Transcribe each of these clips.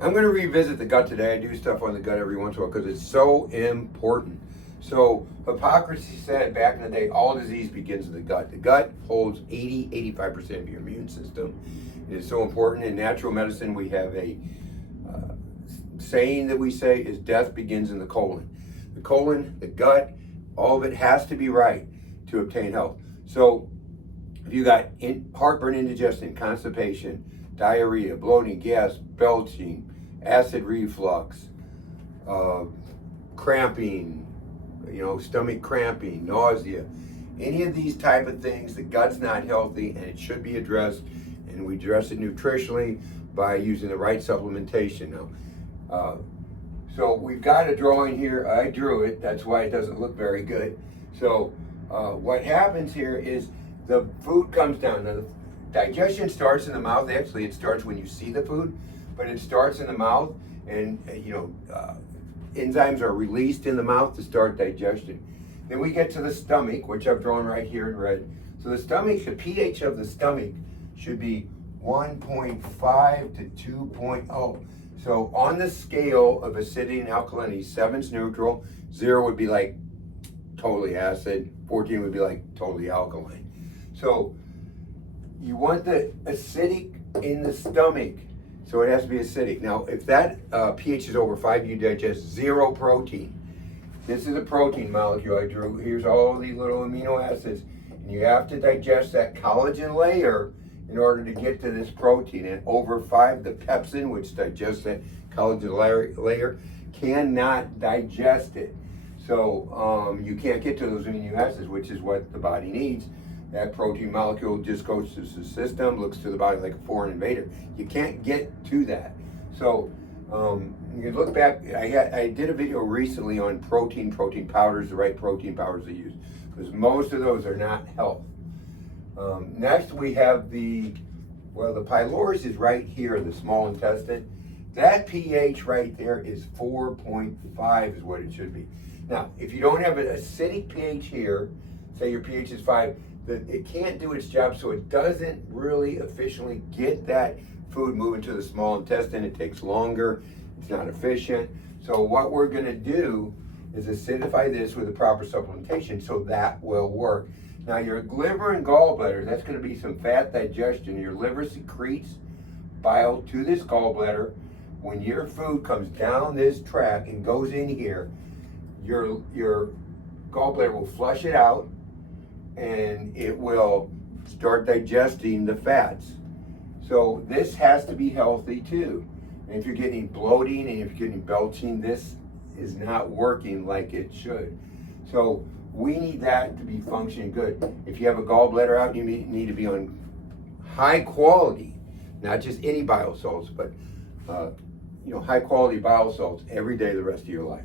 I'm going to revisit the gut today. I do stuff on the gut every once in a while because it's so important. So Hippocrates said back in the day, all disease begins in the gut. The gut holds 85% of your immune system. It is so important. In natural medicine, we have a saying that we say is death begins in the colon. The colon, the gut, all of it has to be right to obtain health. So if you got heartburn, indigestion, constipation, diarrhea, bloating, gas, belching, acid reflux, cramping, stomach cramping, nausea, any of these type of things, the gut's not healthy and it should be addressed, and we address it nutritionally by using the right supplementation. Now, so we've got a drawing here. I drew it, that's why it doesn't look very good. So what happens here is the food comes down. Now, the digestion starts in the mouth. Actually, it starts when you see the food, but it starts in the mouth, and enzymes are released in the mouth to start digestion. Then we get to the stomach, which I've drawn right here in red. So the stomach, the pH of the stomach should be 1.5 to 2.0. So on the scale of acidity and alkalinity, 7's neutral, 0 would be like totally acid, 14 would be like totally alkaline. So you want the acidic in the stomach, so it has to be acidic. Now, if that pH is over 5, you digest 0 protein. This is a protein molecule I drew. Here's all these little amino acids. And you have to digest that collagen layer in order to get to this protein. And over 5, the pepsin, which digests that collagen layer, cannot digest it. So you can't get to those amino acids, which is what the body needs. That protein molecule just goes to the system, looks to the body like a foreign invader. You can't get to that. So you can look back, I did a video recently on protein powders, the right protein powders to use, because most of those are not health. Next we have the pylorus is right here, the small intestine. That pH right there is 4.5 is what it should be. Now, if you don't have an acidic pH here, say your pH is 5, it can't do its job, so it doesn't really efficiently get that food moving to the small intestine. It takes longer, it's not efficient. So what we're gonna do is acidify this with the proper supplementation so that will work. Now your liver and gallbladder, that's gonna be some fat digestion. Your liver secretes bile to this gallbladder. When your food comes down this track and goes in here, your gallbladder will flush it out and it will start digesting the fats. So this has to be healthy too. And if you're getting bloating and if you're getting belching, this is not working like it should. So we need that to be functioning good. If you have a gallbladder out, you need to be on high quality, not just any bile salts, but high quality bile salts every day the rest of your life.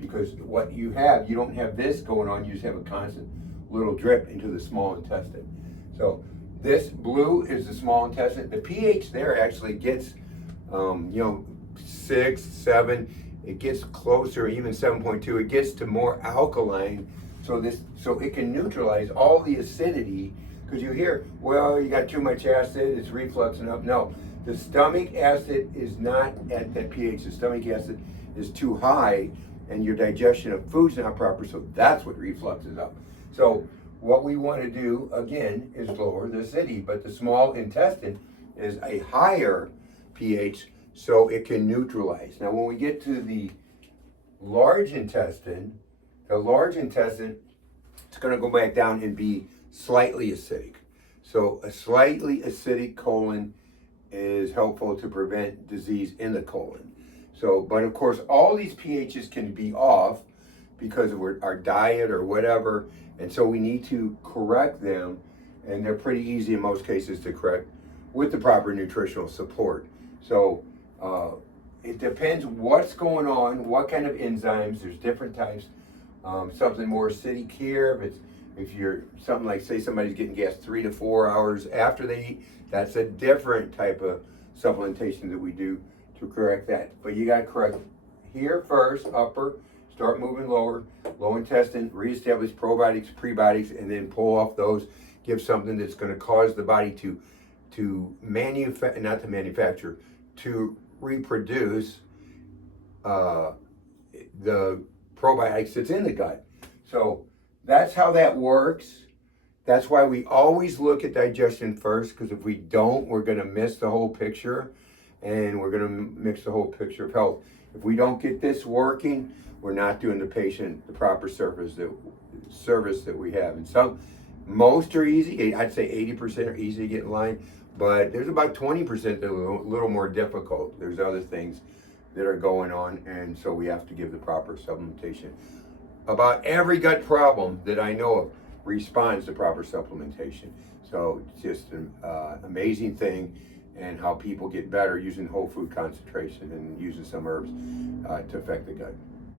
Because what you have, you don't have this going on, you just have a constant little drip into the small intestine. So this blue is the small intestine. The pH there actually gets 6, 7, it gets closer, even 7.2, it gets to more alkaline, so it can neutralize all the acidity. Because you hear, well, you got too much acid, it's refluxing up. No, the stomach acid is not at that pH. The stomach acid is too high and your digestion of food's not proper, so that's what refluxes up. So what we want to do, again, is lower the acidity, but the small intestine is a higher pH, so it can neutralize. Now, when we get to the large intestine, it's going to go back down and be slightly acidic. So a slightly acidic colon is helpful to prevent disease in the colon. So, but of course, all these pHs can be off because of our diet or whatever, and so we need to correct them, and they're pretty easy in most cases to correct with the proper nutritional support. So it depends what's going on, what kind of enzymes. There's different types. Something more acidic here, if you're something like, say somebody's getting gas 3 to 4 hours after they eat, that's a different type of supplementation that we do to correct that. But you got to correct here first, upper, start moving lower, low intestine, reestablish probiotics, prebiotics, and then pull off those, give something that's going to cause the body to reproduce the probiotics that's in the gut. So that's how that works. That's why we always look at digestion first, because if we don't, we're going to miss the whole picture, and we're going to mix the whole picture of health. If we don't get this working, we're not doing the patient the proper service that we have. And most are easy. I'd say 80% are easy to get in line, but there's about 20% that are a little more difficult. There's other things that are going on, and so we have to give the proper supplementation. About every gut problem that I know of responds to proper supplementation. So it's just an amazing thing, and how people get better using whole food concentration and using some herbs to affect the gut.